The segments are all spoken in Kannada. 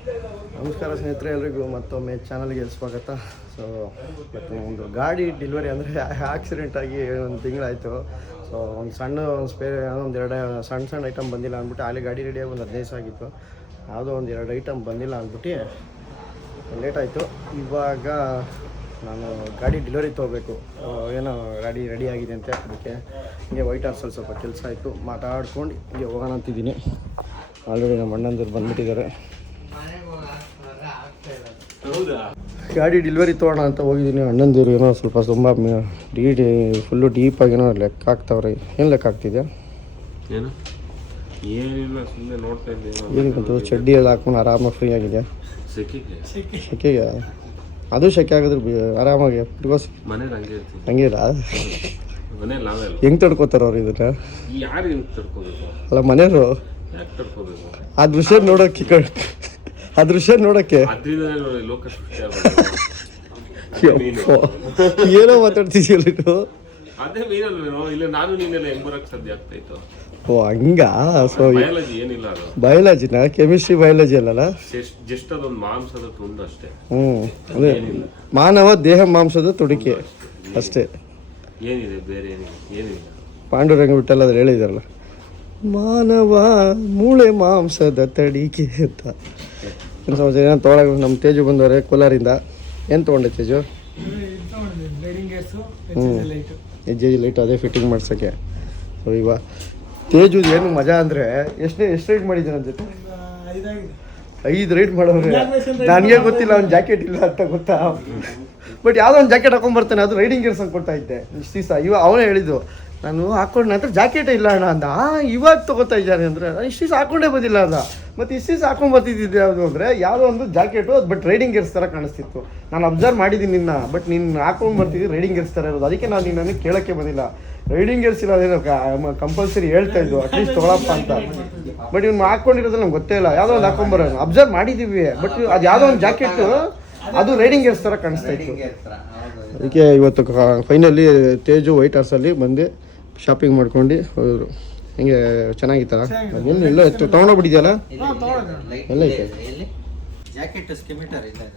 ನಮಸ್ಕಾರ ಸ್ನೇಹಿತರೆ, ಎಲ್ರಿಗೂ ಮತ್ತೊಮ್ಮೆ ಚಾನಲ್ಗೆ ಸ್ವಾಗತ. ಸೊ ಮತ್ತು ಒಂದು ಗಾಡಿ ಡೆಲಿವರಿ ಅಂದರೆ ಆಕ್ಸಿಡೆಂಟ್ ಆಗಿ ಒಂದು ತಿಂಗಳಾಯಿತು. ಸೊ ಒಂದು ಸಣ್ಣ ಒಂದು ಸ್ಪೇ ಒಂದು ಎರಡು ಸಣ್ಣ ಸಣ್ಣ ಐಟಮ್ ಬಂದಿಲ್ಲ ಅಂದ್ಬಿಟ್ಟು ಅಲ್ಲಿ ಗಾಡಿ ರೆಡಿಯಾಗಿ ಒಂದು ಹದಿನೈದು ಆಗಿತ್ತು. ಯಾವುದೋ ಒಂದು ಎರಡು ಐಟಮ್ ಬಂದಿಲ್ಲ ಅಂದ್ಬಿಟ್ಟು ಲೇಟ್ ಆಯಿತು. ಇವಾಗ ನಾನು ಗಾಡಿ ಡೆಲಿವರಿ ತೊಗೋಬೇಕು. ಏನೋ ಗಾಡಿ ರೆಡಿ ಆಗಿದೆ ಅಂತೆ ಅದಕ್ಕೆ ಹಿಂಗೆ ವೈಟ್ ಹಾರ್ಸಲ್ಲಿ ಸ್ವಲ್ಪ ಕೆಲಸ ಆಯಿತು. ಮಾತಾಡ್ಕೊಂಡು ಹಿಂಗೆ ಹೋಗೋಣ ಅಂತಿದ್ದೀನಿ. ಆಲ್ರೆಡಿ ನಮ್ಮ ಅಣ್ಣಂದಿರು ಬಂದ್ಬಿಟ್ಟಿದ್ದಾರೆ. ಗಾಡಿ ಡೆಲಿವರಿ ತೊಗೋಣ ಅಂತ ಹೋಗಿದ್ದೀನಿ. ಅಣ್ಣಂದಿರು ಏನೋ ಸ್ವಲ್ಪ ತುಂಬ ಡೀ ಫುಲ್ಲು ಡೀಪಾಗಿ ಏನೋ ಲೆಕ್ಕ ಆಗ್ತಾವ್ರಿ ಏನು ಲೆಕ್ಕ ಆಗ್ತಿದ್ಯಾ ಏನು? ಏನಿಲ್ಲ ಸುಮ್ಮನೆ ನೋಡ್ತಾ ಇದ್ದೀನಿ ಏನಕ್ಕಂತೂ ಚಡ್ಡಿ ಎಲ್ಲ ಹಾಕೊಂಡು ಆರಾಮಾಗಿ ಫ್ರೀ ಆಗಿದೆ ಸೆಕೆಗೆ. ಅದು ಸೆಕೆ ಆಗಿದ್ರೆ ಆರಾಮಾಗಿ ಬಿಕಾಸ್ ಮನೇಲಿ ಹಂಗೆ ಇಲ್ಲ ಹೆಂಗೆ ತಡ್ಕೋತಾರ ಅವ್ರು ಇದನ್ನ? ಯಾರು ಹೆಂಗೆ ತಡ್ಕೋಬೇಕು? ಅಲ್ಲ ಮನೆಯವರು? ಆ ದೃಶ್ಯ ನೋಡೋಕೆ ಆ ದೃಶ್ಯ ನೋಡೋಕ್ಕೆ. ಏನೋ ಮಾತಾಡ್ತಿದ್ಯಲ್ಲ ನೀನು? ಅದೇ ಮೀನಲ್ವೇನೋ ಇಲ್ಲ ನಾನು ನೀನೆಲ್ಲ ಹೆಂಗ್ ಬರಕ್ ಸಾಧ್ಯ ಆಗ್ತಾ ಇತ್ತು. ಓ ಹಂಗ? ಸೊ ಬಯಾಲಜಿ ಏನಿಲ್ಲ ಅದು. ಬಯಾಲಜಿನ ಕೆಮಿಸ್ಟ್ರಿ ಬಯಾಲಜಿ ಅಲ್ಲಲ್ಲ ಜಸ್ಟ್ ಅದೊಂದು ಮಾಂಸದ ತುಂಡು ಅಷ್ಟೇ. ಹ್ಞೂ ಅದೇ ಮಾನವ ದೇಹ ಮಾಂಸದ ತುಡಿಕೆ ಅಷ್ಟೇ. ಏನಿದೆ ಬೇರೆ ಏನಿಲ್ಲ. ಏನಿಲ್ಲ. ಪಾಂಡುರಂಗ ಬಿಟ್ಟಲ್ಲ ಅದ್ರ ಹೇಳಿದಾರಲ್ಲ ಮಾನವ ಮೂಳೆ ಮಾಂಸದ ತಡಿಕೆ ಅಂತ. ಏನು ಸಮಾಚಾರ ಏನು ತೊಗೊಳಕ್ಕೆ ನಮ್ಮ ತೇಜು ಬಂದವ್ರೆ ಕೋಲಾರಿಂದ. ಏನು ತೊಗೊಂಡೆ ತೇಜು? ಹ್ಞೂ ಹೆಜ್ಜೆ ಲೈಟ್ ಅದೇ ಫಿಟ್ಟಿಂಗ್ ಮಾಡ್ಸೋಕ್ಕೆ. ಸೊ ಇವಾಗ ತೇಜು ಏನು ಮಜಾ ಅಂದರೆ ಎಷ್ಟೇ ಎಷ್ಟು ರೈಟ್ ಮಾಡಿದ್ದೀರ ಜೊತೆ? ಐದು ರೇಟ್ ಮಾಡೋದು ನನಗೆ ಗೊತ್ತಿಲ್ಲ ಅವ್ನು ಜಾಕೆಟ್ ಇಲ್ಲ ಅಂತ ಗೊತ್ತಾ? ಬಟ್ ಯಾವುದೋ ಒಂದು ಜಾಕೆಟ್ ಹಾಕೊಂಡ್ಬರ್ತಾನೆ ಅದು ರೈಡಿಂಗ್ ಗೇರ್ಸ್ ಅಂತ ಕೊಡ್ತಾ ಇದ್ದೆ. ಇಷ್ಟು ದಿವಸ ಇವ ಅವನೇ ಹೇಳಿದ್ದು ನಾನು ಹಾಕೊಂಡ ನಂತರ ಜಾಕೆಟೇ ಇಲ್ಲ ಅಣ್ಣ ಅಂದ. ಆ ಇವಾಗ ತಗೋತಾ ಇದ್ದಾನೆ ಅಂದರೆ ನಾನು ಇಷ್ಟು ದಿವಸ ಹಾಕೊಂಡೇ ಬಂದಿಲ್ಲ ಅಂದ. ಮತ್ತು ಇಷ್ಟು ದಿವಸ ಹಾಕೊಂಡ್ ಬರ್ತಿದ್ದೆ ಯಾವುದು ಅಂದರೆ ಯಾವುದೋ ಒಂದು ಜಾಕೆಟು ಅದು ಬಟ್ ರೈಡಿಂಗ್ ಗೇರ್ಸ್ ಥರ ಕಾಣಿಸ್ತಿತ್ತು. ನಾನು ಅಬ್ಸರ್ವ್ ಮಾಡಿದ್ದೀನಿ ನಿನ್ನ ಬಟ್ ನಿನ್ನ ಹಾಕೊಂಡು ಬರ್ತಿದ್ದೀ ರೈಡಿಂಗ್ ಗೇರ್ಸ್ ಥರ ಇರೋದು. ಅದಕ್ಕೆ ನಾನು ನಿನ್ನನ್ನು ಕೇಳೋಕ್ಕೆ ಬಂದಿಲ್ಲ. ರೈಡಿಂಗ್ ಗೇರ್ಸ್ ಇಲ್ಲ ಅದೇನೋ ಕಂಪಲ್ಸರಿ ಹೇಳ್ತಾ ಇದ್ದು ಅಟ್ಲೀಸ್ಟ್ ತೊಗೊಳಪ್ಪ ಅಂತ. ಬಟ್ ಇವ್ನು ಹಾಕೊಂಡಿರೋದು ನಮ್ಗೆ ಗೊತ್ತೇ ಇಲ್ಲ. ಯಾವುದೋ ಒಂದು ಹಾಕೊಂಬರೋನು ಅಬ್ಸರ್ವ್ ಮಾಡಿದೀವಿ. ಬಟ್ ಅದು ಯಾವುದೋ ಒಂದು ಜಾಕೆಟ್ ಅದು ರೈಡಿಂಗ್ ಗೇರ್ಸ್ ಥರ ಕಾಣಿಸ್ತಾ ಇತ್ತು. ಅದಕ್ಕೆ ಇವತ್ತು ಫೈನಲಿ ತೇಜು ವೈಟ್ ಹಾರ್ಸಲ್ಲಿ ಬಂದು ಶಾಪಿಂಗ್ ಮಾಡ್ಕೊಂಡು ಹೋದ್ರು. ಹಿಂಗೆ ಚೆನ್ನಾಗಿತ್ತಲ್ಲ ಏನು ಎಲ್ಲ ಇತ್ತು ತೊಗೊಂಡೋಗ್ಬಿಟ್ಟಿದೆಯಲ್ಲ? ಎಲ್ಲ ಐತೆ? ಇಲ್ಲ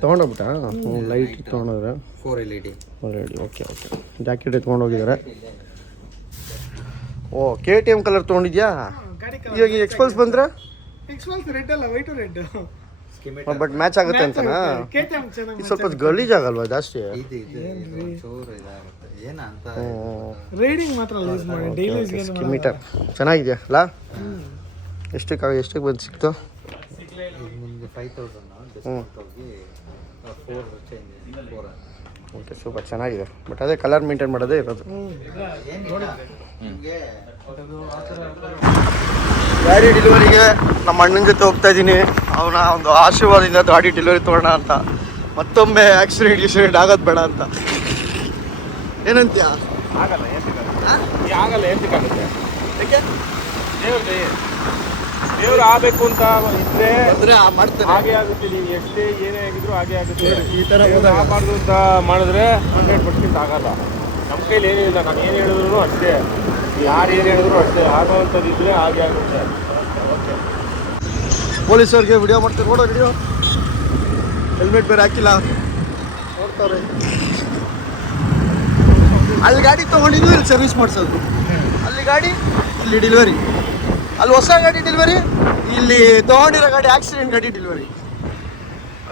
ತೊಗೊಂಡೋಗ್ಬಿಟ್ಟ? ಹ್ಞೂ light ತೊಗೊಂಡೋದ್ರೆ. Four L E D ready okay okay jacket ತೊಗೊಂಡೋಗಿದ್ದಾರೆ. Oh K T M colour ತೊಗೊಂಡಿದ್ಯಾ? ಇವಾಗ ಎಕ್ಸ್ಪಲ್ಸ್ ಬಂದ್ರೆ? ಎಕ್ಸ್ಪಲ್ಸ್ ರೆಡ್ ಅಲ್ಲ ವೈಟ್ ರೆಡ್ ಬಟ್ ಮ್ಯಾಚ್ ಆಗುತ್ತೆ ಅಂತನಾ? ಚೆನ್ನಾಗಿ ಇದು ಸ್ವಲ್ಪ ಗಲೀಜ್ ಆಗಲ್ವಾ ಜಾಸ್ತಿ? ಇದು ಇದು ಇದು. ಚೂರು ಇದಾಗುತ್ತೆ. ಏನ ಅಂತ ರೈಡಿಂಗ್ ಮಾತ್ರ ಯೂಸ್ ಮಾಡಿ ಡೈಲಿ ಚೆನ್ನಾಗಿದೆಯಾ? ಅಲ್ಲ ಎಷ್ಟಕ್ಕೆ ಎಷ್ಟಕ್ಕೆ ಬಂದು ಸಿಕ್ತು? ಓಕೆ ಸೂಪರ್ ಚೆನ್ನಾಗಿದೆ. ಬಟ್ ಅದೇ ಕಲರ್ ಮೇಂಟೈನ್ ಮಾಡೋದೇ ಇರೋದು. ನಿಮಗೆ ಗಾಡಿ ಡೆಲಿವರಿಗೆ ನಮ್ಮ ಅಣ್ಣನ ಜೊತೆ ಹೋಗ್ತಾ ಇದ್ದೀನಿ. ಅವನ ಒಂದು ಆಶೀರ್ವಾದದಿಂದ ಗಾಡಿ ಡೆಲಿವರಿ ತೊಗೋಣ ಅಂತ. ಮತ್ತೊಮ್ಮೆ ಆಕ್ಸಿಡೆಂಟ್ ಗಿಕ್ಸಿಡೆಂಟ್ ಆಗೋದು ಬೇಡ ಅಂತ. ಏನಂತೀಯ? ಆಗಲ್ಲ ಆಗಲ್ಲ ಏಸಕ್ಕಾಗುತ್ತೆ ಯಾಕೆ? ದಯೆ ದೇವ್ರು ಆಗ್ಬೇಕು ಅಂತ ಇದ್ರೆ ಅಂದರೆ ಮಾಡ್ತಾರೆ. ಹಾಗೆ ಆಗುತ್ತೆ ನೀವು. ಎಷ್ಟೇ ಏನೇ ಆಗಿದ್ರು ಹಾಗೆ ಆಗುತ್ತೆ. ಈ ಥರ ದೇವ್ರು ಆಗಬಾರ್ದು ಅಂತ ಮಾಡಿದ್ರೆ ಹಂಡ್ರೆಡ್ ಪರ್ಸೆಂಟ್ ಆಗಲ್ಲ. ನಮ್ಮ ಕೈಲಿ ಏನಿಲ್ಲ ನಾನು ಏನು ಹೇಳಿದ್ರು ಅಷ್ಟೇ. ಯಾರು ಏನು ಹೇಳಿದ್ರು ಅಷ್ಟೇ. ಆಗೋವಂಥದ್ದು ಇದ್ರೆ ಹಾಗೆ ಆಗುತ್ತೆ. ಓಕೆ ಪೊಲೀಸವ್ರಿಗೆ ವಿಡಿಯೋ ಮಾಡ್ತಾರೆ ನೋಡೋ ವಿಡಿಯೋ. ಹೆಲ್ಮೆಟ್ ಬೇರೆ ಹಾಕಿಲ್ಲ. ನೋಡ್ತಾರೆ. ಅಲ್ಲಿ ಗಾಡಿ ತೊಗೊಂಡಿದ್ದು ಇಲ್ಲಿ ಸರ್ವಿಸ್ ಮಾಡಿಸೋದು. ಅಲ್ಲಿ ಗಾಡಿ ಇಲ್ಲಿ ಡೆಲಿವರಿ ಅಲ್ಲಿ ಹೊಸ ಗಾಡಿ ಡೆಲಿವರಿ ಇಲ್ಲಿ ತೊಗೊಂಡಿರೋ ಗಾಡಿ ಆಕ್ಸಿಡೆಂಟ್ ಗಾಡಿ ಡೆಲಿವರಿ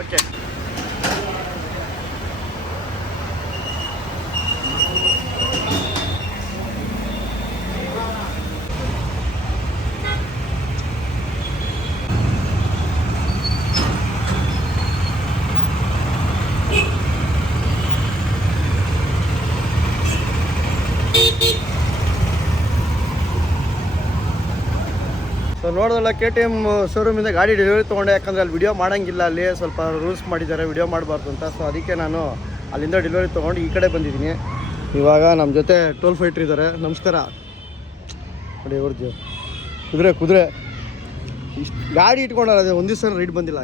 ಓಕೆ ಸೊ ನೋಡೋದಲ್ಲ ಕೆ ಟಿ ಎಂ ಶೋರೂಮಿಂದ ಗಾಡಿ ಡೆಲಿವರಿ ತೊಗೊಂಡೆ. ಯಾಕಂದರೆ ಅಲ್ಲಿ ವಿಡಿಯೋ ಮಾಡೋಂಗಿಲ್ಲ ಅಲ್ಲಿ. ಸ್ವಲ್ಪ ರೂಲ್ಸ್ ಮಾಡಿದ್ದಾರೆ ವಿಡಿಯೋ ಮಾಡಬಾರ್ದು ಅಂತ. ಸೊ ಅದಕ್ಕೆ ನಾನು ಅಲ್ಲಿಂದ ಡೆಲಿವರಿ ತೊಗೊಂಡು ಈ ಕಡೆ ಬಂದಿದ್ದೀನಿ. ಇವಾಗ ನಮ್ಮ ಜೊತೆ ಟೋಲ್ ಫೈಟ್ರ್ ಇದ್ದಾರೆ ನಮಸ್ಕಾರ. ನೋಡಿ ಇವ್ರದ್ದು ಕುದುರೆ ಕುದುರೆ. ಇಷ್ಟು ಗಾಡಿ ಇಟ್ಕೊಂಡಾರ ಅದೇ ಒಂದು ದಿವಸ ರೈಡ್ ಬಂದಿಲ್ಲ.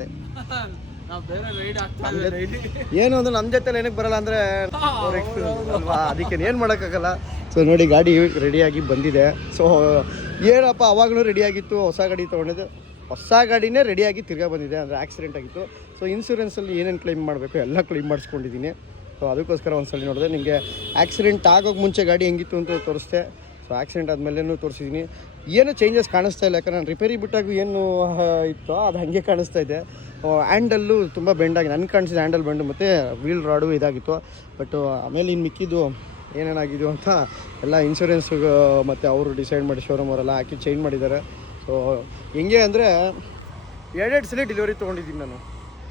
ಏನು ಅಂದ್ರೆ ನಮ್ಮ ಜೊತೆ ಏನಕ್ಕೆ ಬರಲ್ಲ ಅಂದರೆ ಅದಕ್ಕೆ ಏನು ಮಾಡೋಕ್ಕಾಗಲ್ಲ. ಸೊ ನೋಡಿ ಗಾಡಿ ರೆಡಿಯಾಗಿ ಬಂದಿದೆ. ಸೊ ಏನಪ್ಪ, ಅವಾಗಲೂ ರೆಡಿಯಾಗಿತ್ತು ಹೊಸ ಗಾಡಿ ತೊಗೊಂಡಿದ್ದೆ. ಹೊಸ ಗಾಡಿನೇ ರೆಡಿಯಾಗಿ ತಿರ್ಗಾ ಬಂದಿದೆ, ಅಂದರೆ ಆಕ್ಸಿಡೆಂಟ್ ಆಗಿತ್ತು. ಸೊ ಇನ್ಸೂರೆನ್ಸಲ್ಲಿ ಏನೇನು ಕ್ಲೈಮ್ ಮಾಡಬೇಕು, ಎಲ್ಲ ಕ್ಲೈಮ್ ಮಾಡಿಸ್ಕೊಂಡಿದ್ದೀನಿ. ಸೊ ಅದಕ್ಕೋಸ್ಕರ ಒಂದ್ಸಲ ನೋಡಿದೆ, ನಿಮಗೆ ಆಕ್ಸಿಡೆಂಟ್ ಆಗೋಕ್ಕೆ ಮುಂಚೆ ಗಾಡಿ ಹೆಂಗಿತ್ತು ಅಂತ ತೋರಿಸ್ದೆ. ಸೊ ಆಕ್ಸಿಡೆಂಟ್ ಆದಮೇಲೆನೂ ತೋರಿಸಿದ್ದೀನಿ ಏನು ಚೇಂಜಸ್ ಕಾಣಿಸ್ತಾ ಇಲ್ಲ, ಯಾಕಂದ್ರೆ ನಾನು ರಿಪೇರಿ ಬಿಟ್ಟಾಗ ಏನು ಇತ್ತು ಇತ್ತೋ, ಅದು ಹಾಗೆ ಕಾಣಿಸ್ತಾ ಇದೆ. ಹ್ಯಾಂಡಲ್ಲು ತುಂಬ ಬೆಂಡಾಗಿ ನನಗೆ ಕಾಣಿಸಿದ ಹ್ಯಾಂಡಲ್ ಬೆಂಡು ಮತ್ತು ವೀಲ್ ರಾಡು ಇದಾಗಿತ್ತು. ಬಟ್ ಆಮೇಲೆ ಇನ್ನು ಮಿಕ್ಕಿದ್ದು ಏನೇನಾಗಿದ್ದು ಅಂತ ಎಲ್ಲ ಇನ್ಶೂರೆನ್ಸ್ ಮತ್ತು ಅವರು ಡಿಸೈಡ್ ಮಾಡಿ ಶೋರೂಮ್ ಅವರೆಲ್ಲ ಹಾಕಿ ಚೇಂಜ್ ಮಾಡಿದ್ದಾರೆ. ಸೊ ಹೆಂಗೆ ಅಂದರೆ ಎರಡೆರಡು ಸಲ ಡೆಲಿವರಿ ತೊಗೊಂಡಿದ್ದೀನಿ ನಾನು.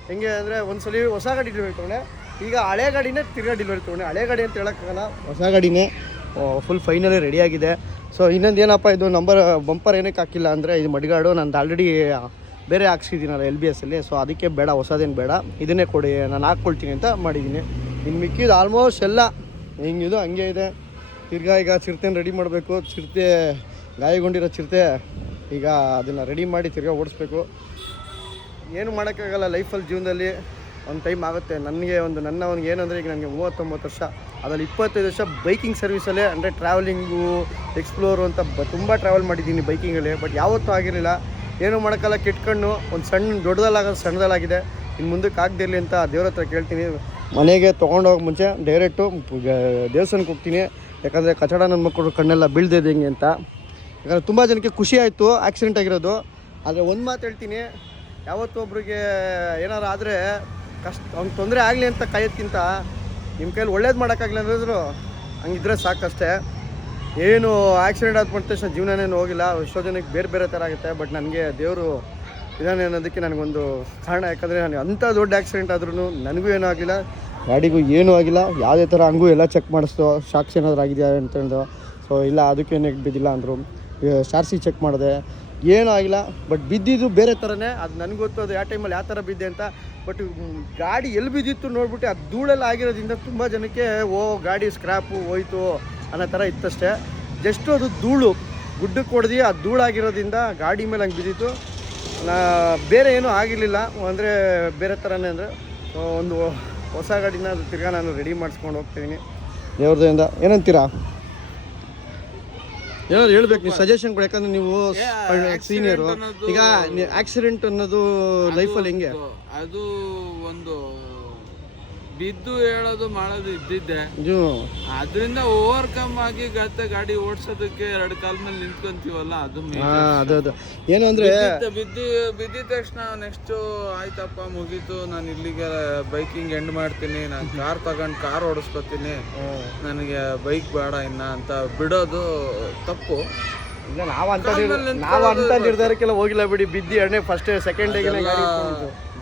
ಹೆಂಗೆ ಅಂದರೆ ಒಂದು ಸಲ ಹೊಸ ಗಾಡಿ ಡೆಲಿವರಿ ತೊಗೊಂಡೆ. ಈಗ ಹಳೆ ಗಾಡಿನೇ ತಿರ್ಗಾ ಡೆಲಿವರಿ ತೊಗೊಂಡೆ. ಹಳೆ ಗಾಡಿ ಅಂತ ಹೇಳೋಕ್ಕಾಗಲ್ಲ. ಹೊಸ ಗಾಡಿನೇ ಫುಲ್ ಫೈನಲಿ ರೆಡಿಯಾಗಿದೆ ಸೊ ಇನ್ನೊಂದು ಏನಪ್ಪ, ಇದು ನಂಬರ್ ಬಂಪರ್ ಏನಕ್ಕೆ ಹಾಕಿಲ್ಲ ಅಂದರೆ ಇದು ಮಡಿಗಾಡು, ನಂದು ಆಲ್ರೆಡಿ ಬೇರೆ ಹಾಕ್ಸಿದ್ದೀನಲ್ಲ ಎಲ್ ಬಿ ಎಸ್ಸಲ್ಲಿ ಸೊ ಅದಕ್ಕೆ ಬೇಡ, ಹೊಸದೇನು ಬೇಡ. ಇದನ್ನೇ ಕೊಡಿ, ನಾನು ಹಾಕ್ಕೊಳ್ತೀನಿ ಅಂತ ಮಾಡಿದ್ದೀನಿ. ಇನ್ನು ಮಿಕ್ಕಿದ್ದು ಆಲ್ಮೋಸ್ಟ್ ಎಲ್ಲ ಹೆಂಗಿದು ಹಂಗೆ ಇದೆ. ತಿರ್ಗಾ ಈಗ ಚಿರತೆನ ರೆಡಿ ಮಾಡಬೇಕು. ಚಿರತೆ, ಗಾಯಗೊಂಡಿರೋ ಚಿರತೆ, ಈಗ ಅದನ್ನು ರೆಡಿ ಮಾಡಿ ತಿರ್ಗಾ ಓಡಿಸ್ಬೇಕು. ಏನು ಮಾಡೋಕ್ಕಾಗಲ್ಲ ಲೈಫಲ್ಲಿ ಜೀವನದಲ್ಲಿ. ಒಂದು ಟೈಮ್ ಆಗುತ್ತೆ. ನನಗೆ ಒಂದು, ನನ್ನ ಒಂದು ಏನಂದರೆ ಈಗ ನನಗೆ ಮೂವತ್ತೊಂಬತ್ತು ವರ್ಷ. ಅದರಲ್ಲಿ ಇಪ್ಪತ್ತೈದು ವರ್ಷ ಬೈಕಿಂಗ್ ಸರ್ವಿಸಲ್ಲೇ ಅಂದರೆ ಟ್ರಾವೆಲಿಂಗು ಎಕ್ಸ್ಪ್ಲೋರು ಅಂತ ಬ, ತುಂಬ ಟ್ರಾವೆಲ್ ಮಾಡಿದ್ದೀನಿ ಬೈಕಿಂಗಲ್ಲಿ ಬಟ್ ಯಾವತ್ತೂ ಆಗಿರಲಿಲ್ಲ. ಏನೂ ಮಾಡೋಕ್ಕಲ್ಲ ಕೆಟ್ಕಣ್ಣು ಒಂದು ಸಣ್ಣ ದೊಡ್ಡದಲ್ಲಾಗೋದು ಸಣ್ಣದಲ್ಲಾಗಿದೆ. ಇನ್ನು ಮುಂದಕ್ಕೆ ಆಗದಿರಲಿ ಅಂತ ದೇವ್ರ ಹತ್ರ ಕೇಳ್ತೀನಿ. ಮನೆಗೆ ತೊಗೊಂಡೋಗಿ ಮುಂಚೆ ಡೈರೆಕ್ಟು ದೇವಸ್ಥಾನಕ್ಕೆ ಹೋಗ್ತೀನಿ. ಯಾಕಂದರೆ ಕಚಡ ನನ್ನ ಮಕ್ಕಳು ಕಣ್ಣೆಲ್ಲ ಬೀಳ್ದಿದೆ ಹೆಂಗೆ ಅಂತ. ಯಾಕಂದರೆ ತುಂಬ ಜನಕ್ಕೆ ಖುಷಿ ಆಯಿತು ಆಕ್ಸಿಡೆಂಟ್ ಆಗಿರೋದು. ಆದರೆ ಒಂದು ಮಾತು ಹೇಳ್ತೀನಿ. ಯಾವತ್ತೂ ಒಬ್ರಿಗೆ ಏನಾರು ಆದರೆ ಕಷ್ಟ ಅವ್ನಿಗೆ ತೊಂದರೆ ಆಗಲಿ ಅಂತ ಕಾಯೋದ್ಕಿಂತ ನಿಮ್ಮ ಕೈಯಲ್ಲಿ ಒಳ್ಳೇದು ಮಾಡೋಕ್ಕಾಗಲಿ ಅಂದಿದ್ರು ಹಂಗಿದ್ರೆ ಸಾಕಷ್ಟೇ. ಏನು ಆಕ್ಸಿಡೆಂಟ್ ಆದ ತಕ್ಷಣ ಜೀವನನೇನು ಹೋಗಿಲ್ಲ. ಎಷ್ಟೋ ಜನಕ್ಕೆ ಬೇರೆ ಬೇರೆ ಥರ ಆಗುತ್ತೆ ಬಟ್ ನನಗೆ ದೇವರು ಇದಾನೆ ಅನ್ನೋದಕ್ಕೆ ನನಗೊಂದು ಕಾರಣ, ಯಾಕಂದರೆ ನಾನು ಅಂಥ ದೊಡ್ಡ ಆಕ್ಸಿಡೆಂಟ್ ಆದ್ರೂ ನನಗೂ ಏನೂ ಆಗಿಲ್ಲ, ಗಾಡಿಗೂ ಏನೂ ಆಗಿಲ್ಲ, ಯಾವುದೇ ಥರ ಹಂಗೂ ಎಲ್ಲ ಚೆಕ್ ಮಾಡಿಸ್ತು ಶಾಕ್ಸ್ ಏನಾದರೂ ಆಗಿದೆಯಾ ಅಂತಂದು ಸೊ ಇಲ್ಲ ಅದಕ್ಕೇನು ಬಿದ್ದಿಲ್ಲ ಅಂದರು. ಸ್ಟಾರ್ಸಿ ಚೆಕ್ ಮಾಡಿದೆ. ಏನೂ ಆಗಿಲ್ಲ ಬಟ್ ಬಿದ್ದಿದ್ದು ಬೇರೆ ಥರನೇ. ಅದು ನನಗೆ ಗೊತ್ತು, ಅದು ಯಾವ ಟೈಮಲ್ಲಿ ಯಾವ ಥರ ಬಿದ್ದೆ ಅಂತ. ಬಟ್ ಗಾಡಿ ಎಲ್ಲಿ ಬಿದ್ದಿತ್ತು ನೋಡ್ಬಿಟ್ಟು ಅದು ಧೂಳೆಲ್ಲ ಆಗಿರೋದ್ರಿಂದ ತುಂಬ ಜನಕ್ಕೆ, ಓ, ಗಾಡಿ ಸ್ಕ್ರ್ಯಾಪು ಹೋಯ್ತು ಅನ್ನೋ ಥರ ಇತ್ತಷ್ಟೇ. ಜಸ್ಟು ಅದು ಧೂಳು, ಗುಡ್ಡಕ್ಕೆ ಹೊಡೆದು ಆ ಧೂಳಾಗಿರೋದ್ರಿಂದ ಗಾಡಿ ಮೇಲೆ ಹಂಗೆ ಬಿದ್ದಿತ್ತು. ನಾ ಬೇರೆ ಏನೂ ಆಗಿರಲಿಲ್ಲ. ಅಂದರೆ ಬೇರೆ ಥರನೇ ಅಂದರೆ ಒಂದು ಹೊಸ ಗಾಡಿನ ಅದು ತಿರ್ಗಾ ನಾನು ರೆಡಿ ಮಾಡಿಸ್ಕೊಂಡು ಹೋಗ್ತಿದ್ದೀನಿ ದೇವ್ರದಿಂದ ಏನಂತೀರಾ? ಏನಾದ್ರು ಹೇಳ್ಬೇಕು ನೀವು ಸಜೆಷನ್ ಕೊಡಿ. ಯಾಕಂದ್ರೆ ನೀವು ಸೀನಿಯರ್ ಈಗ ಆಕ್ಸಿಡೆಂಟ್ ಅನ್ನೋದು ಲೈಫಲ್ಲಿ ಹೆಂಗೆ? ಅದು ಒಂದು ಬಿದ್ದು ಹೇಳೋದು ಮಾಡೋದು ಇದ್ದಿದ್ದೆ. ಇದು ಅದರಿಂದ ಓವರ್ಕಮ್ ಆಗಿ ಗತ್ತ ಗಾಡಿ ಓಡಿಸೋದಕ್ಕೆ ಎರಡು ಕಾಲ ಮೇಲೆ ನಿಂತ್ಕೊಂತೀವಲ್ಲ ಅದು ಅದು ಏನು ಅಂದ್ರೆ ಬಿದ್ದು ಬಿದ್ದಿದ ತಕ್ಷಣ ನೆಕ್ಸ್ಟ್ ಆಯ್ತಪ್ಪ ಮುಗೀತು. ನಾನು ಇಲ್ಲಿಗೆ ಬೈಕಿಂಗ್ ಎಂಡ್ ಮಾಡ್ತೀನಿ. ನಾನು ಕಾರ್ ತಗೊಂಡು ಕಾರ್ ಓಡಿಸ್ಕೊತೀನಿ. ನನಗೆ ಬೈಕ್ ಬೇಡ ಇನ್ನ ಅಂತ ಬಿಡೋದು ತಪ್ಪು. ನಾವು ಅಂತ ನಾವು ಅಂತ ನಿರ್ಧಾರಕ್ಕೆಲ್ಲ ಹೋಗಿಲ್ಲ ಬಿಡಿ. ಬಿದ್ದಿ ಎರಡನೇ ಫಸ್ಟ್ ಸೆಕೆಂಡ್.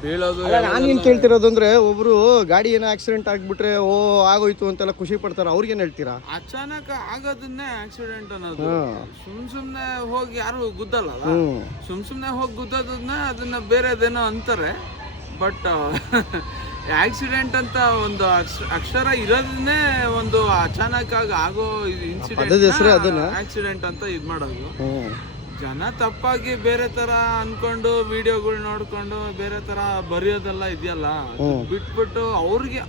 ಬೀಳೋದು ನಾನು ಏನು ಕೇಳ್ತಿರೋದು ಅಂದ್ರೆ ಒಬ್ರು ಗಾಡಿ ಏನೋ ಆಕ್ಸಿಡೆಂಟ್ ಆಗ್ಬಿಟ್ರೆ ಓ ಆಗೋಯ್ತು ಅಂತೆಲ್ಲ ಖುಷಿ ಪಡ್ತಾರೆ. ಅವ್ರಿಗೇನು ಹೇಳ್ತೀರಾ? ಅಚಾನಕ್ ಆಗೋದನ್ನೇ ಆಕ್ಸಿಡೆಂಟ್ ಅನ್ನೋದು. ಸುಮ್ ಸುಮ್ನೆ ಹೋಗಿ ಯಾರು ಗುದ್ದಲ್ಲ ಸುಮ್ ಸುಮ್ನೆ ಹೋಗಿ ಗುದ್ದೋದನ್ನ ಅದನ್ನ ಬೇರೆದೇನೋ ಅಂತಾರೆ. ಬಟ್ ಆಕ್ಸಿಡೆಂಟ್ ಅಂತ ಒಂದು ಅಕ್ಷ- ಅಕ್ಷರ ಇರೋದನ್ನೇ ಒಂದು ಅಚಾನಕ್ ಆಗಿ ಆಗೋ? ಇನ್ಸಿಡೆಂಟ್ ಆಕ್ಸಿಡೆಂಟ್ ಅಂತ ಇದು ಮಾಡೋದು. ಜನ ತಪ್ಪಾಗಿ ಬೇರೆ ತರ ಅನ್ಕೊಂಡು ವಿಡಿಯೋಗಳು ನೋಡ್ಕೊಂಡು ಬೇರೆ ತರ ಬರೆಯೋದೆಲ್ಲ ಇದೆಯಲ್ಲ? ಬಿಟ್ಬಿಟ್ಟು ಅವ್ರಿಗೆ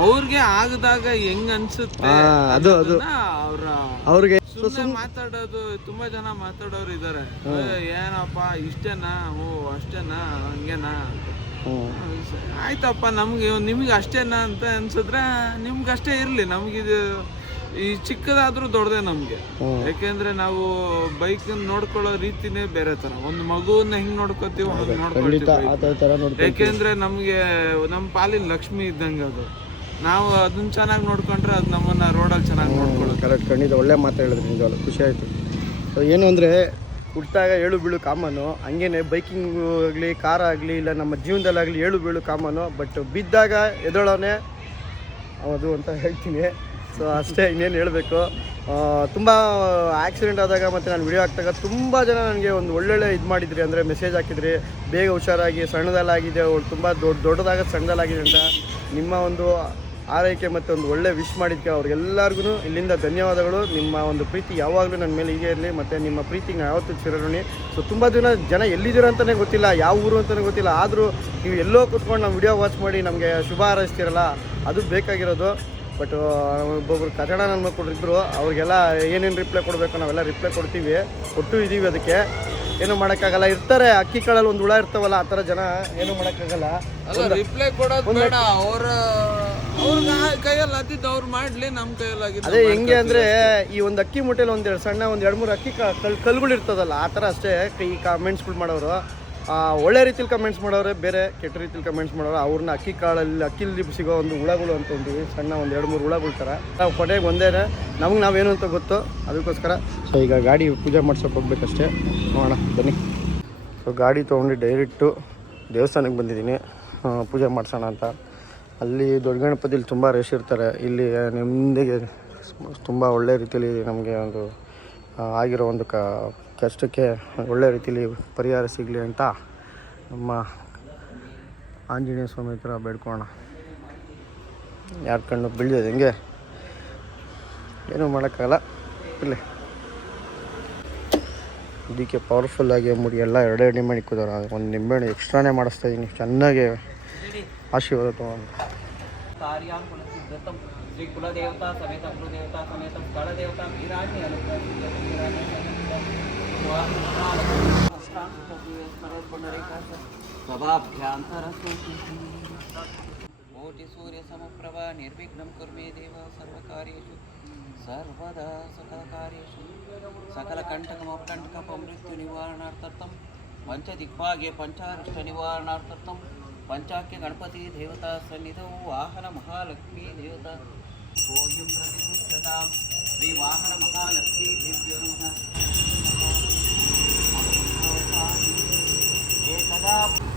ಅವ್ರಿಗೆ ಆಗದಾಗ ಹೆಂಗ್ ಅನ್ಸುತ್ತೆ ಅದು ಅದು. ಅವರ ಅವ್ರಿಗೆ ಮಾತಾಡೋದು ತುಂಬಾ ಜನ ಮಾತಾಡೋರು ಇದಾರೆ. ಏನಪ್ಪ ಇಷ್ಟೇನಾ? ಓ ಅಷ್ಟೇನಾ? ಹಂಗೇನಾ? ಆಯ್ತಪ್ಪ ನಮ್ಗೆ ನಿಮ್ಗೆ ಅಷ್ಟೇನಾ ಅಂತ ಅನ್ಸಿದ್ರೆ ನಿಮ್ಗೆ ಅಷ್ಟೇ ಇರ್ಲಿ. ನಮ್ಗಿದು ಈ ಚಿಕ್ಕದಾದ್ರೂ ದೊಡ್ಡದೇ ನಮ್ಗೆ. ಯಾಕೆಂದ್ರೆ ನಾವು ಬೈಕ್ ನೋಡ್ಕೊಳ್ಳೋ ರೀತಿನೇ ಬೇರೆ ತರ. ಒಂದು ಮಗುವನ್ನ ಹೆಂಗ್ ನೋಡ್ಕೋತೀವಿ ಹಂಗ್ ನೋಡ್ಕೊಳ್ತೀವಿ ಯಾಕೆಂದ್ರೆ ನಮ್ಗೆ ನಮ್ಮ ಪಾಲಿನ ಲಕ್ಷ್ಮಿ ಇದ್ದಂಗೆ ಅದು. ನಾವು ಅದನ್ನ ಚೆನ್ನಾಗಿ ನೋಡ್ಕೊಂಡ್ರೆ ಅದು ನಮ್ಮನ್ನ ರೋಡಲ್ಲಿ ಚೆನ್ನಾಗಿ ನೋಡ್ಕೊಳ್ಳೋದು ಕರೆಕ್ಟ್ ಖಂಡಿತ ಒಳ್ಳೆ ಮಾತು ಹೇಳಿದ್ರಿ ನಿಜವಾಗ್ಲು. ಖುಷಿ ಆಯಿತು. ಸೊ ಏನು ಅಂದರೆ ಹುಟ್ಟಾಗ ಏಳು ಬೀಳು ಕಾಮನು ಹಂಗೇನೆ ಬೈಕಿಂಗ್ ಆಗಲಿ ಕಾರ್ ಆಗಲಿ ಇಲ್ಲ ನಮ್ಮ ಜೀವನದಲ್ಲಾಗಲಿ ಏಳು ಬೀಳು ಕಾಮನು ಬಟ್ ಬಿದ್ದಾಗ ಎದೊಳೋನೆ ಅದು ಅಂತ ಹೇಳ್ತೀನಿ. ಸೊ ಅಷ್ಟೇ ಇನ್ನೇನು ಹೇಳಬೇಕು. ತುಂಬ ಆಕ್ಸಿಡೆಂಟ್ ಆದಾಗ ಮತ್ತು ನಾನು ವಿಡಿಯೋ ಹಾಕಿದಾಗ ತುಂಬ ಜನ ನನಗೆ ಒಂದು ಒಳ್ಳೊಳ್ಳೆ ಇದು ಮಾಡಿದ್ರಿ, ಅಂದರೆ ಮೆಸೇಜ್ ಹಾಕಿದ್ರಿ. ಬೇಗ ಹುಷಾರಾಗಿ, ಸಣ್ಣದಲ್ಲಾಗಿದೆ ತುಂಬ ದೊಡ್ಡ ದೊಡ್ಡದಾಗ ಸಣ್ಣದಲ್ಲಾಗಿದೆ ಅಂತ. ನಿಮ್ಮ ಒಂದು ಆರೈಕೆ ಮತ್ತು ಒಂದು ಒಳ್ಳೆ ವಿಶ್ ಮಾಡಿದ್ಕೆ ಅವ್ರಿಗೆಲ್ಲರಿಗೂ ಇಲ್ಲಿಂದ ಧನ್ಯವಾದಗಳು. ನಿಮ್ಮ ಒಂದು ಪ್ರೀತಿ ಯಾವಾಗಲೂ ನನ್ನ ಮೇಲೆ ಹೀಗೆ ಇರಲಿ, ಮತ್ತು ನಿಮ್ಮ ಪ್ರೀತಿಗೆ ನಾನು ಯಾವತ್ತೂ ಚಿರಋಣಿ. ಸೊ ತುಂಬ ದಿನ ಜನ ಎಲ್ಲಿದ್ದೀರ ಅಂತಲೇ ಗೊತ್ತಿಲ್ಲ, ಯಾವ ಊರು ಅಂತಲೇ ಗೊತ್ತಿಲ್ಲ. ಆದರೂ ನೀವು ಎಲ್ಲೋ ಕೂತ್ಕೊಂಡು ನಮ್ಮ ವಿಡಿಯೋ ವಾಚ್ ಮಾಡಿ ನಮಗೆ ಶುಭ ಹಾರೈಸ್ತೀರಲ್ಲ, ಅದು ಬೇಕಾಗಿರೋದು. ಬಟ್ ಒಬ್ಬೊಬ್ರು ಕನ್ನಡ ನನ್ನ ಮಕ್ಕಳು ಇದ್ದರು ಅವ್ರಿಗೆಲ್ಲ ಏನೇನು ರಿಪ್ಲೈ ಕೊಡಬೇಕು ನಾವೆಲ್ಲ ರಿಪ್ಲೈ ಕೊಡ್ತೀವಿ. ಕೊಟ್ಟು ಇದ್ದೀವಿ ಅದಕ್ಕೆ. ಏನು ಮಾಡೋಕ್ಕಾಗಲ್ಲ. ಇರ್ತಾರೆ ಅಕ್ಕಿ ಕಾಳಲ್ಲಿ ಒಂದು ಹುಳ ಇರ್ತಾವಲ್ಲ ಆ ಥರ ಜನ ಏನು ಮಾಡೋಕ್ಕಾಗಲ್ಲ. ರಿಪ್ಲೈ ಕೊಡೋದು ಬೇಡ. ಅವ್ರ ಅವ್ರ ಕೈಯಲ್ಲಿ ಹತ್ತಿದ್ದು ಅವ್ರು ಮಾಡ್ಲಿ ನಮ್ಮ ಕೈಯಲ್ಲಿ ಅದೇ ಹೆಂಗೆ ಅಂದರೆ ಈ ಒಂದು ಅಕ್ಕಿ ಮುಟ್ಟೆಲಿ ಒಂದೆರಡು ಸಣ್ಣ ಒಂದು ಎರಡು ಮೂರು ಅಕ್ಕಿ ಕಲ್ಗಳು ಇರ್ತದಲ್ಲ ಆ ಥರ ಅಷ್ಟೇ ಈ ಕಮೆಂಟ್ಸ್ಗಳು ಮಾಡೋರು. ಒಳ್ಳೆ ರೀತಿಲಿ ಕಮೆಂಟ್ಸ್ ಮಾಡೋರೆ, ಬೇರೆ ಕೆಟ್ಟ ರೀತಿಲಿ ಕಮೆಂಟ್ಸ್ ಮಾಡೋರು ಅವ್ರನ್ನ ಅಕ್ಕಿ ಕಾಳಲ್ಲಿ ಅಕ್ಕಿಲಿ ಸಿಗೋ ಒಂದು ಹುಳಗಳು ಅಂದ್ಕೊಂತೀವಿ ಸಣ್ಣ ಒಂದು ಎರಡು ಮೂರು ಹುಳಗಳು ಥರ ನಾವು ಕೊನೆಗೆ ಒಂದೇ ನಮ್ಗೆ ನಾವೇನು ಅಂತ ಗೊತ್ತು ಅದಕ್ಕೋಸ್ಕರ. ಸೊ ಈಗ ಗಾಡಿ ಪೂಜೆ ಮಾಡ್ಸೋಕೆ ಹೋಗ್ಬೇಕಷ್ಟೇ. ನೋಡೋಣ, ಬನ್ನಿ. ಸೊ ಗಾಡಿ ತೊಗೊಂಡು ಡೈರೆಕ್ಟು ದೇವಸ್ಥಾನಕ್ಕೆ ಬಂದಿದ್ದೀನಿ. ಪೂಜೆ ಮಾಡ್ಸೋಣ ಅಂತ. ಅಲ್ಲಿ ದೊಡ್ಡ ಗಣಪತಿಲಿ ತುಂಬ ರಶ್ ಇರ್ತಾರೆ. ಇಲ್ಲಿ ನೆಮ್ಮದಿಗೆ ತುಂಬ ಒಳ್ಳೆ ರೀತಿಯಲ್ಲಿ ನಮಗೆ ಒಂದು ಆಗಿರೋ ಒಂದು ಕ ಕಷ್ಟಕ್ಕೆ ಒಳ್ಳೆ ರೀತಿಯಲ್ಲಿ ಪರಿಹಾರ ಸಿಗಲಿ ಅಂತ ನಮ್ಮ ಆಂಜನೇಯ ಸ್ವಾಮಿ ಹತ್ರ ಬೇಡ್ಕೋಣ ಯಾರ ಕಣ್ಣು ಬೀಳಿದೆ ಹೆಂಗೆ? ಏನೂ ಮಾಡೋಕ್ಕಾಗಲ್ಲ. ಇರಲಿ. ಇದಕ್ಕೆ ಪವರ್ಫುಲ್ಲಾಗಿ ಮುಡಿ ಎಲ್ಲ ಎರಡೇ ಎಣ್ಣೆ ಮಾಡಿ ಕೂತಾರ ಒಂದು ನಿಂಬೆಹಣ್ಣು ಎಕ್ಸ್ಟ್ರಾನೇ ಮಾಡಿಸ್ತಾ ಇದ್ದೀನಿ ಚೆನ್ನಾಗಿ ಆಶೀರ್ವಾದ ತೊಗೊಂಡು. ಕುಲದೇವತಾ ಸಮೇತ ಗುರುದೇವತಾ ಸಮೇತ ವೀರಾಣಿ ಸಭಾಭ್ಯಾಂತರ ಕೋಟಿ ಸೂರ್ಯ ಸಮಪ್ರಭ ನಿರ್ವಿಘ್ನಂ ಕುರ್ಮೇ ದೇವ ಸರ್ವಕಾರ್ಯೇಷು ಸರ್ವದಾ ಸಕಲ ಕಾರ್ಯೇಷು ಸಕಲ ಕಂಟಕಮಪಕಂಟಕ ಮೃತ್ಯು ಪಂಚ ಪಂಚದಿಗ್ಭಾಗ್ಯ ಪಂಚಾರಿಷ್ಟ ನಿವಾರಣಾರ್ಥಂ ಪಂಚಾಖ್ಯ ಗಣಪತಿ ದೇವತಾ ಸನ್ನಿಧೌ ವಾಹನ ಮಹಾಲಕ್ಷ್ಮೀ ದೇವತಾ ಗೋಯಂ ಪ್ರತಿಷ್ಠತಾಂ ಶ್ರೀ ವಾಹನ ಮಹಾಲಕ್ಷ್ಮೀ ದೇವ್ಯೋ ನಮಃ Salamat.